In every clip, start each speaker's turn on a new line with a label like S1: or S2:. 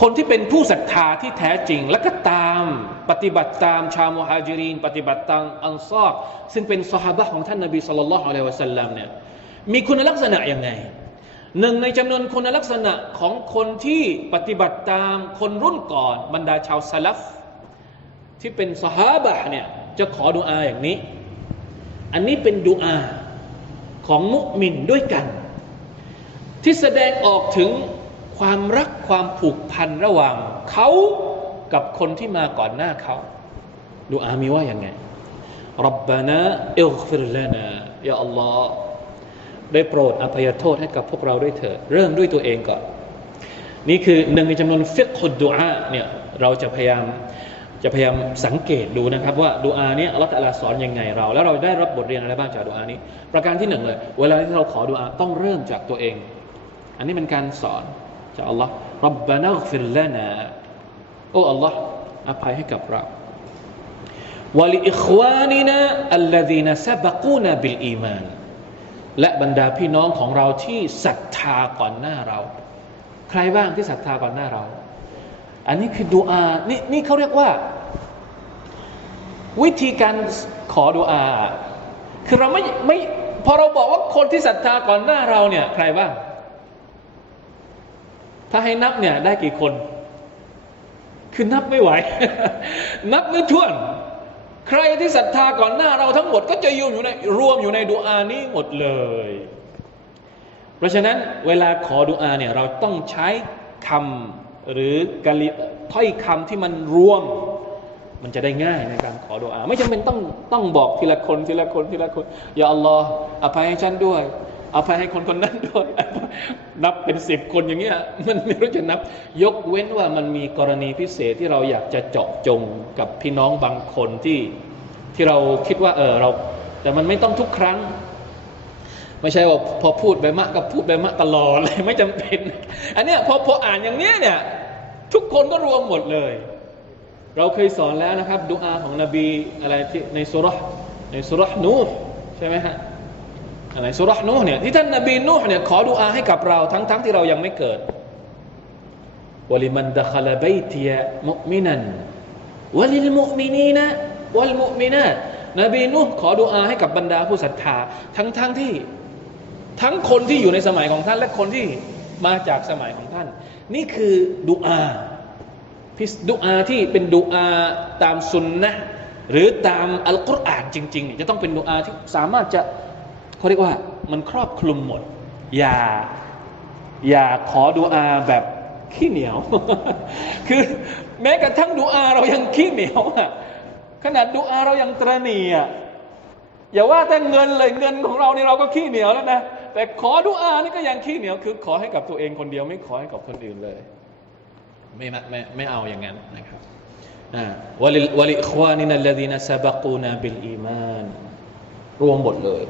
S1: คนที่เป็นผู้ศรัทธาที่แท้จริง และก็ตามปฏิบัติตามชาวมุฮัจิริน ปฏิบัติตามอันซอรซึ่งเป็นสหายของท่านนบีสุลต่านละฮ์อะลัยวะสัลลัมเนี่ยมีคุณลักษณะยังไงหนึ่งในจำนวนคุณลักษณะของคนที่ปฏิบัติตามคนรุ่นก่อนบรรดาชาวซาลฟที่เป็นสหายเนี่ยจะขอดุอาอย่างนี้ อันนี้เป็นดุอาของมุมินด้วยกัน ที่แสดงออกถึง ความรักความผูกพันระหว่างเขากับคนที่มาก่อนหน้าเขาดูอามีว่าอย่างไงรับบานะอิลฟิรลานายาอัลลอฮ์ได้โปรดอภัยโทษให้กับพวกเราด้วยเถิดเริ่มด้วยตัวเองก่อน นี่คือหนึ่งในจำนวนฟิกฮุดดูอาเนี่ยเราจะพยายามจะพยายามสังเกตดูนะครับ ว่าดูอาเนี่ยอัลลอฮฺตะลาสอนยังไงเรา แล้วเราได้รับบทเรียนอะไรบ้างจากดูอานี้ ประการที่หนึ่งเลย เวลาที่เราขอดูอาต้องเริ่มจากตัวเอง อันนี้เป็นการสอน จากอัลลอฮ์รับบานะฟิรลานาโอ้อัลลอฮ์อภัยให้กับเราวะลิอิควานินะอัลลดีนซะบกูนบิลอีมานและบรรดาพี่น้องของเราที่ศรัทธาก่อนหน้าเรา ใครบ้างที่ศรัทธาก่อนหน้าเรา อันนี้คือดูอานี่นี่เขาเรียกว่า วิธีการขอดูอา คือเราไม่ไม่พอเราบอกว่าคนที่ศรัทธาก่อนหน้าเราเนี่ย ใครบ้าง ถ้าให้นับเนี่ยได้กี่คน คือนับไม่ไหว นับไม่ถ้วน ใครที่ศรัทธาก่อนหน้าเราทั้งหมด ก็จะอยู่อยู่ในรวมอยู่ในดูอานี้หมดเลย เพราะฉะนั้นเวลาขอดูอาเนี่ยเราต้องใช้คำหรือกลิถ้อยคำที่มันรวม มันจะได้ง่ายในการขอดุอา ไม่จำเป็นต้องต้องบอกทีละคนทีละคนทีละคนอย่าอัลลอฮ์อภัยให้ฉันด้วย อภัยให้คนคนนั้นด้วยนับเป็นสิบคนอย่างเงี้ยมันไม่รู้จะนับ ยกเว้นว่ามันมีกรณีพิเศษที่เราอยากจะเจาะจงกับพี่น้องบางคนที่ที่เราคิดว่าเออเรา แต่มันไม่ต้องทุกครั้ง ไม่ใช่ว่าพอพูดไปมะก็พูดไปมะตลอดเลยไม่จำเป็น อันเนี้ยพอพออ่านอย่างเนี้ยเนี่ยทุกคนก็รวมหมดเลย เราเคยสอนแล้วนะครับดุอาของนบีอะไรที่ในสุรษในสุรษนูใช่ไหมฮะ ในสุรษนูห์เนี่ยที่ท่านนบีนูห์เนี่ยขอดุอาให้กับเราทั้งๆทที่เรายังไม่เกิดวลิมันดะคลบัยติยะมุมินันวลิลมุมินีนะวลมุมินาตนบีนูห์ขอดุอาให้กับบรรดาผู้ศรัทธาทั้งๆทที่ทั้งคนที่อยู่ในสมัยของท่าน และคนที่มาจากสมัยของท่าน นี่คือดุอาพิสดุอาที่เป็นดุอาตามสุนนะหรือตามอัลกุรอานจริงๆเนี่ยจะต้องเป็นดุอาที่สามารถจะ เขาเรียกว่ามันครอบคลุมหมด อย่าอย่าขอดุอาแบบขี้เหนียว คือแม้กระทั่งดุอาเรายังขี้เหนียวอะขนาดดุอาเรายังตรณีอะอย่าว่าแต่เงินเลยเงินของเรานี่เราก็ขี้เหนียวแล้วนะแต่ขอดุอานี่ก็ยังขี้เหนียว คือขอให้กับตัวเองคนเดียวไม่ขอให้กับคนอื่นเลย ไม่ไม่ไม่เอาอย่างนั้นนะครับวลิวลิควานินัลลดีนซาบกูนาบิลอีมานรวมหมดเลย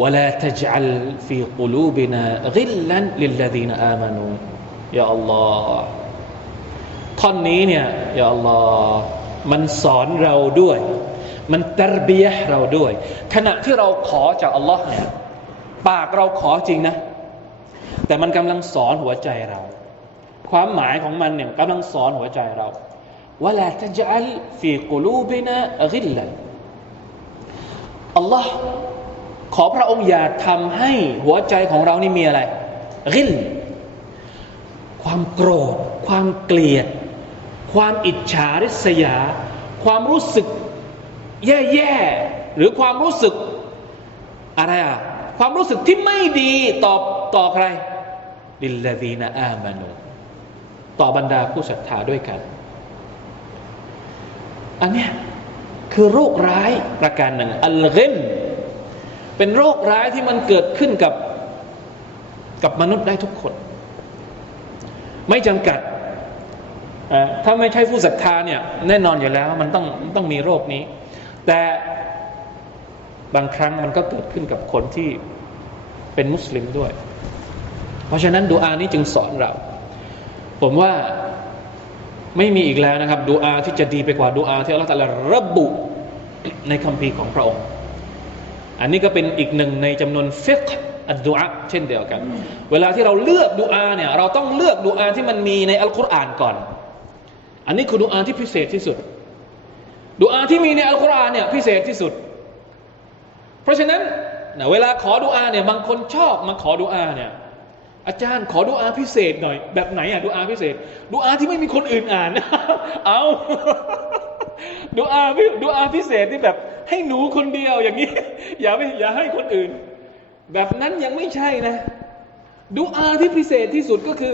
S1: ولا تجعل في قلوبنا غلا للذين آمنوا يا الله ท่อนนี้เนี่ยยาอัลลอฮ์มันสอนเราด้วย มันตรบียะเราด้วย ขณะที่เราขอจากอัลลอฮ์เนี่ยปากเราขอจริงนะ แต่มันกำลังสอนหัวใจเรา ความหมายของมันเนี่ยกำลังสอนหัวใจเราว่าละตจัลฟีกุลูบินะกิลลันอัลลอฮ์ ขอพระองค์อย่าทำให้หัวใจของเรานี่มีอะไรกิลความโกรธ ความเกลียด ความอิจฉาริษยา ความรู้สึกแย่ๆหรือความรู้สึกอะไรอะความรู้สึกที่ไม่ดีต่อต่อใครลิลลาดีนาอามานูต่อบรรดาผู้ศรัทธาด้วยกัน อันเนี้ยคือโรคร้ายประการหนึ่งอัลเกน เป็นโรคร้ายที่มันเกิดขึ้นกับกับมนุษย์ได้ทุกคน ไม่จำกัด ถ้าไม่ใช่ผู้ศรัทธาเนี่ยแน่นอนอยู่แล้ว มันต้องต้องมีโรคนี้ แต่บางครั้งมันก็เกิดขึ้นกับคนที่เป็นมุสลิมด้วย เพราะฉะนั้นดูอานี้จึงสอนเรา ผมว่าไม่มีอีกแล้วนะครับดูอาที่จะดีไปกว่าดูอาที่อัลลอฮฺตะลาระบุในคัมภีร์ของพระองค์ อันนี้ก็เป็นอีกหนึ่งในจำนวนฟิกอัดดุอาเช่นเดียวกัน เวลาที่เราเลือกดุอาเนี่ยเราต้องเลือกดุอาที่มันมีในอัลกุรอานก่อน อันนี้คือดุอาที่พิเศษที่สุดดุอาที่มีในอัลกุรอานเนี่ยพิเศษที่สุด เพราะฉะนั้นนะเวลาขอดุอาเนี่ยบางคนชอบมาขอดุอาเนี่ยอาจารย์ขอดุอาพิเศษหน่อย แบบไหนอะดุอาพิเศษดุอาที่ไม่มีคนอื่นอ่าน เอาดุอาพิดุอาพิเศษที่แบบ ให้หนูคนเดียวอย่างนี้ อย่าไม่อย่าให้คนอื่น แบบนั้นยังไม่ใช่นะดุอาที่พิเศษที่สุดก็คือ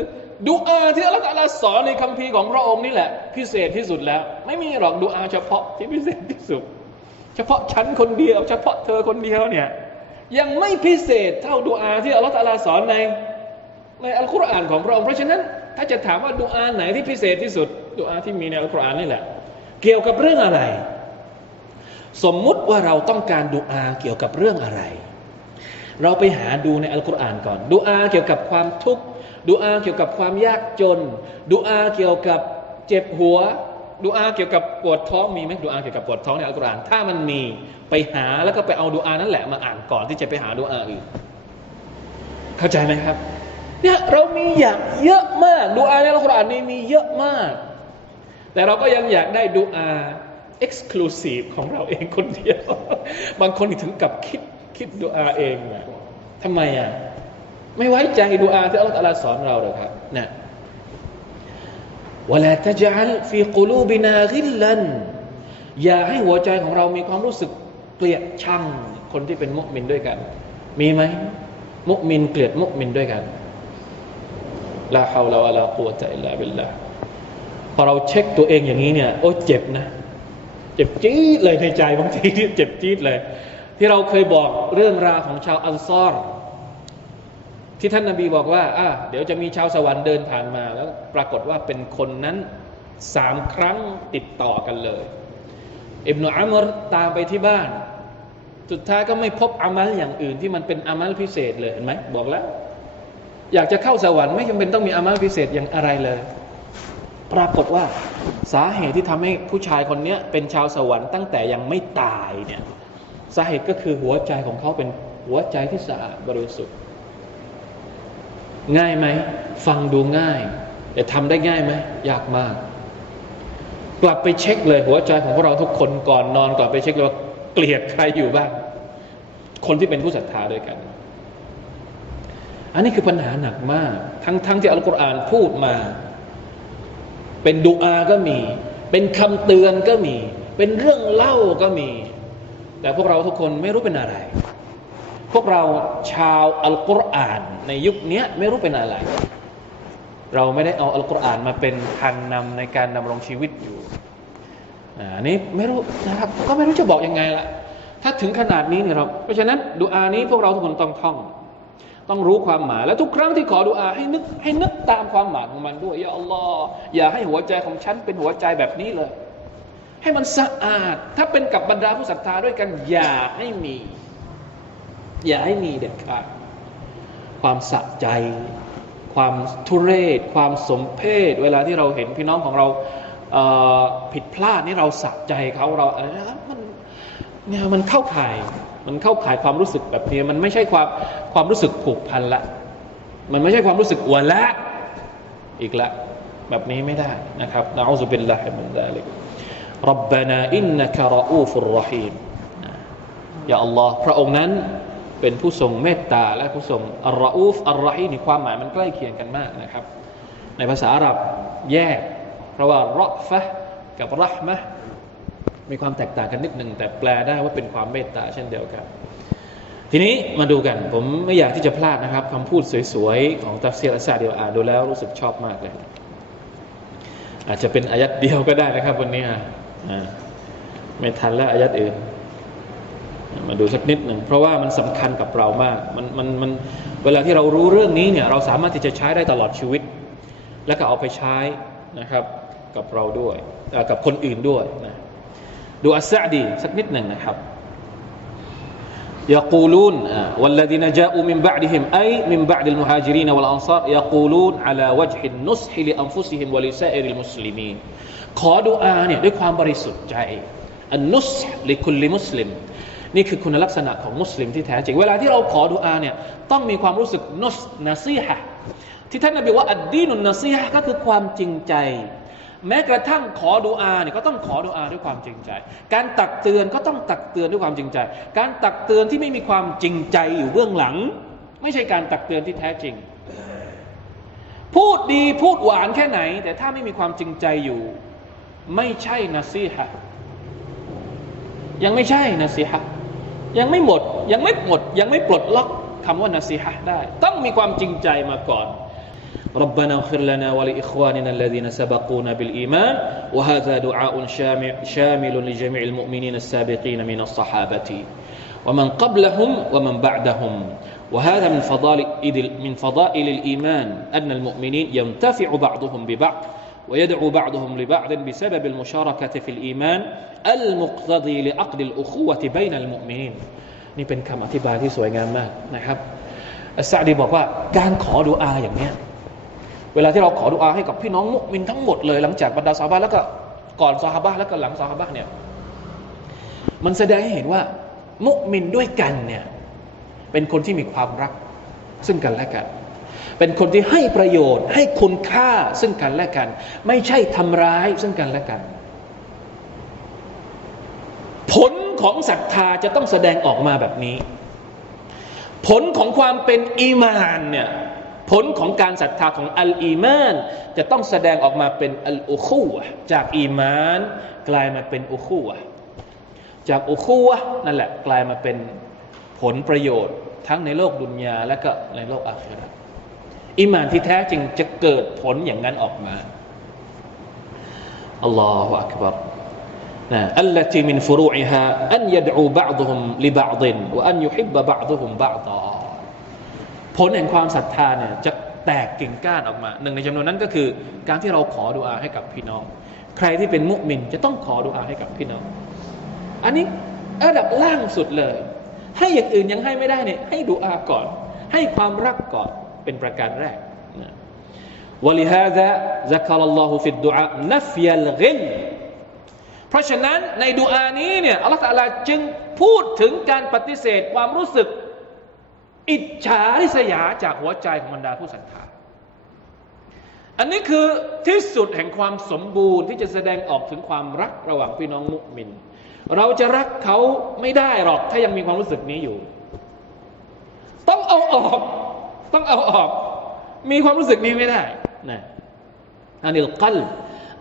S1: ดุอาที่อัลลอฮฺสอนในคัมภีร์ของพระองค์นี่แหละ พิเศษที่สุดแล้ว ไม่มีหรอกดุอาเฉพาะที่พิเศษที่สุด เฉพาะฉันคนเดียว เฉพาะเธอคนเดียวเนี่ยยังไม่พิเศษเท่าดุอาที่อัลลอฮฺสอนในในอัลกุรอานของพระองค์เพราะฉะนั้น ถ้าจะถามว่าดุอาไหนที่พิเศษที่สุดดุอาที่มีในอัลกุรอานนี่แหละ เกี่ยวกับเรื่องอะไร สมมุติว่าเราต้องการดุอาเกี่ยวกับเรื่องอะไร เราไปหาดูในอัลกุรอานก่อนดุอาเกี่ยวกับความทุกข์ดุอาเกี่ยวกับความยากจนดุอาเกี่ยวกับเจ็บหัวดุอาเกี่ยวกับปวดท้องมีไหมดุอาเกี่ยวกับปวดท้องในอัลกุรอานถ้ามันมีไปหาแล้วก็ไปเอาดุอานั่นแหละมาอ่านก่อนที่จะไปหาดุอาอื่น เข้าใจไหมครับเนี่ยเรามีอย่างเยอะมากดุอาในอัลกุรอานนี่มีเยอะมาก แต่เราก็ยังอยากได้ดุอา เอ็กซ์คลูซีฟของเราเองคนเดียว บางคนถึงกับคิดคิดดุอาเองนะทำไมอะ ไม่ไว้ใจดุอาที่อัลลอฮฺสอนเราเลยครับนะวลาตจัลฟีกลูบินากิลลันอย่าให้หัวใจของเรามีความรู้สึกเกลียดชังคนที่เป็นมุสลิมด้วยกัน มีไหมมุสลิมเกลียดมุสลิมด้วยกันลาฮาวลาวะลากุวะตะอิลลาบิลลาพอเราเช็คตัวเองอย่างนี้เนี่ย โอ้เจ็บนะ เจ็บจี๊ดเลยในใจบางทีที่เจ็บจี๊ดเลย ที่เราเคยบอกเรื่องราวของชาวอัลซอรที่ท่านนาบีบอกว่าอะเดี๋ยวจะมีชาวสวรรค์เดินผ่านมาแล้วปรากฏว่าเป็นคนนั้นสามครั้งติดต่อกันเลยอิบนุอัมรตามไปที่บ้าน สุดท้ายก็ไม่พบอามัลอย่างอื่นที่มันเป็นอามัลพิเศษเลยเห็นไหมบอกแล้ว อยากจะเข้าสวรรค์ไม่จำเป็นต้องมีอามัลพิเศษอย่างอะไรเลย ปรากฏว่าสาเหตุที่ทำให้ผู้ชายคนนี้เป็นชาวสวรรค์ตั้งแต่ยังไม่ตายเนี่ยสาเหตุก็คือหัวใจของเขาเป็นหัวใจที่สะอาดบริสุทธิ์ ง่ายไหม ฟังดูง่าย แต่ทำได้ง่ายไหมยากมาก กลับไปเช็คเลยหัวใจของพวกเราทุกคนก่อนนอนกลับไปเช็คเลยว่าเกลียดใครอยู่บ้าง คนที่เป็นผู้ศรัทธาด้วยกัน อันนี้คือปัญหาหนักมาก ทั้งทั้งที่อัลกุรอานพูดมา เป็นดุอาก็มี เป็นคำเตือนก็มี เป็นเรื่องเล่าก็มี แต่พวกเราทุกคนไม่รู้เป็นอะไร พวกเราชาวอัลกุรอานในยุคนี้ไม่รู้เป็นอะไร เราไม่ได้เอาอัลกุรอานมาเป็นทางนำในการดำรงชีวิตอยู่อันนี้ไม่รู้นะครับก็ไม่รู้จะบอกยังไงละถ้าถึงขนาดนี้เนี่ยเราเพราะฉะนั้นดูอานี้พวกเราทุกคนต้องท่อง ต้องรู้ความหมาย และทุกครั้งที่ขอดูอาให้นึกให้นึกตามความหมายของมันด้วยอย่าอัลลอฮ์อย่าให้หัวใจของฉันเป็นหัวใจแบบนี้เลย ให้มันสะอาด ถ้าเป็นกับบรรดาผู้ศรัทธาด้วยกัน อย่าให้มี อย่าให้มีเด็ดขาดความสะใจ ความทุเรศ ความสมเพศ เวลาที่เราเห็นพี่น้องของเราผิดพลาดนี่เราสะใจเขาเราอะไรนะมันเนี่ยมันเข้าข่าย มันเข้าข่ายความรู้สึกแบบนี้มันไม่ใช่ความความรู้สึกผูกพันละ มันไม่ใช่ความรู้สึกอวนละอีกละ แบบนี้ไม่ได้นะครับนะอูซุบิลลาฮิมันดาลิกรับบานาอินนักราอูฟุรรฮีมยาอัลลอฮ์พระองค์นั้นเป็นผู้ทรงเมตตาและผู้ทรงอัลราอูฟอัลราฮีนี่ความหมายมันใกล้เคียงกันมากนะครับ ในภาษาอาหรับแยก เพราะว่ารอฟะกับรหมะ มีความแตกต่างกันนิดหนึ่งแต่แปลได้ว่าเป็นความเมตตาเช่นเดียวกัน ทีนี้มาดูกัน ผมไม่อยากที่จะพลาดนะครับคำพูดสวยๆ ของตัฟซีรอัซาเดียวอ่านดูแล้วรู้สึกชอบมากเลย อาจจะเป็นอายัดเดียวก็ได้นะครับวันนี้อ่าไม่ทันแล้วอายัดอื่น มาดูสักนิดหนึ่งเพราะว่ามันสำคัญกับเรามากมันมันมันเวลาที่เรารู้เรื่องนี้เนี่ยเราสามารถที่จะใช้ได้ตลอดชีวิต และก็เอาไปใช้นะครับ กับเราด้วยกับคนอื่นด้วยนะ ดูอัสซาดีสักนิดหนึ่งนะครับ يقولون والذين جاءوا من بعدهم أي من بعد المهاجرين والأنصار يقولون على وجه النصح لأنفسهم ولسائر المسلمين ขอดุอาเนี่ยด้วยความบริสุทธิ์ใจอันนุสลิคุลลิมุสลิม นี่คือคุณลักษณะของมุสลิมที่แท้จริง เวลาที่เราขอดุอาเนี่ยต้องมีความรู้สึกนสนาซีฮะที่ท่านนบีว่าอัดดีนุนนาซีฮะก็คือความจริงใจ แม้กระทั่งขอดุอาเนี่ยก็ต้องขอดุอาด้วยความจริงใจ การตักเตือนก็ต้องตักเตือนด้วยความจริงใจ การตักเตือนที่ไม่มีความจริงใจอยู่เบื้องหลัง ไม่ใช่การตักเตือนที่แท้จริง พูดดีพูดหวานแค่ไหน แต่ถ้าไม่มีความจริงใจอยู่ ไม่ใช่นาซีฮะยังไม่ใช่นาซีฮะยังไม่หมด ยังไม่หมด ยังไม่ปลดล็อกคำว่านาซีฮะได้ ต้องมีความจริงใจมาก่อน ربنا اغفر لنا ولإخواننا الذين سبقونا بالإيمان وهذا دعاء شامل, شامل لجميع المؤمنين السابقين من الصحابة ومن قبلهم ومن بعدهم وهذا من فضائل من فضائل الإيمان أن المؤمنين ينتفع بعضهم ببعض ويدعو بعضهم لبعض بسبب المشاركة في الإيمان المقتضي لعقد الأخوة بين المؤمنين นี่เป็นคำอธิบายที่สวยงามมากนะครับอัสซาดีบอกว่าการขอดุอาอย่างเนี้ย เวลาที่เราขอดุอาให้กับพี่น้องมุมินทั้งหมดเลย หลังจากบรรดาซาบะแล้วก็ก่อนซาฮาบะแล้วก็หลังซาฮาบะเนี่ยมันแสดงให้เห็นว่า มุมินด้วยกันเนี่ยเป็นคนที่มีความรักซึ่งกันและกัน เป็นคนที่ให้ประโยชน์ ให้คุณค่าซึ่งกันและกัน ไม่ใช่ทำร้ายซึ่งกันและกัน ผลของศรัทธาจะต้องแสดงออกมาแบบนี้ ผลของความเป็นอีมานเนี่ย ผลของการศรัทธาของอัลอีมาน จะต้องแสดงออกมาเป็นอัลอุคูะจากอีมาน กลายมาเป็นอุคูะจากอุคูะนั่นแหละกลายมาเป็นผลประโยชน์ ทั้งในโลกดุนยาและก็ในโลกอาคีรัตอิมานที่แท้จริงจะเกิดผลอย่างนั้นออกมาอัลลอฮฺอักบัรนะอัลลอฮฺที่มินฟรูอิฮาอันยดอูบะดุฮุมลิบะดินวอันยุฮิบบะบะดุฮุมบะดา ผลแห่งความศรัทธาเนี่ยจะแตกเก่งก้านออกมา หนึ่งในจำนวนนั้นก็คือ การที่เราขอดุอาให้กับพี่น้อง ใครที่เป็นมุสลิมจะต้องขอดุอาให้กับพี่น้อง อันนี้ระดับล่างสุดเลย ให้อย่างอื่นยังให้ไม่ได้เนี่ยให้ดุอาก่อน ให้ความรักก่อนเป็นประการแรกนะวลิฮาดะซักรัลลอฮุฟิดดุอานัฟยัลกิพราะฉะนั้นในดูอานี้เนี่ยอัลลอฮฺจึงพูดถึงการปฏิเสธความรู้สึก อิจฉาริษยาจากหัวใจของบรรดาผู้ศรัทธาอันนี้คือที่สุดแห่งความสมบูรณ์ที่จะแสดงออกถึงความรักระหว่างพี่น้องมุมินเราจะรักเขาไม่ได้หรอกถ้ายังมีความรู้สึกนี้อยู่ ต้องเอาออก ต้องเอาออก มีความรู้สึกนี้ไม่ได้นะอันนี้กัล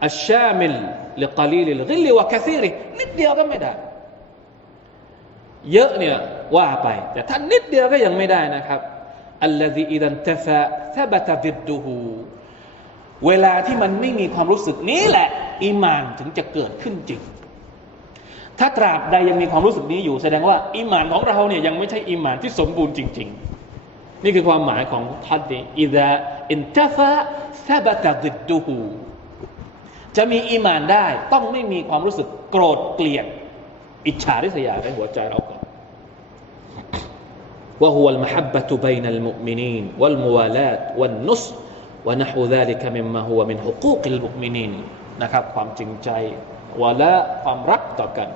S1: อัชชามิลลิกลีลิลกิลวะคาซีรินิดเดียวก็ไม่ได้ เยอะเนี่ย ว่าไป แต่ท่านนิดเดียวก็ยังไม่ได้นะครับอัลลอฮีอิดันเตฟะซาบตะบิดดูหูเวลาที่มันไม่มีความรู้สึกนี้แหละ อีมานถึงจะเกิดขึ้นจริง ถ้าตราบใดยังมีความรู้สึกนี้อยู่ แสดงว่าอีมานของเราเนี่ยยังไม่ใช่อิมานที่สมบูรณ์จริง ๆ นี่คือความหมายของท่านนี้อิดะอินเตฟะซาบตะบิดดูหูจะมีอิมานได้ต้องไม่มีความรู้สึกโกรธเกลียดอิจฉาริษยาในหัวใจเราก่อน وهو المحبة بين المؤمنين والموالاة والنصر ونحو ذلك مما هو من حقوق المؤمنين นะครับ ความจริงใจวะละความรักต่อกัน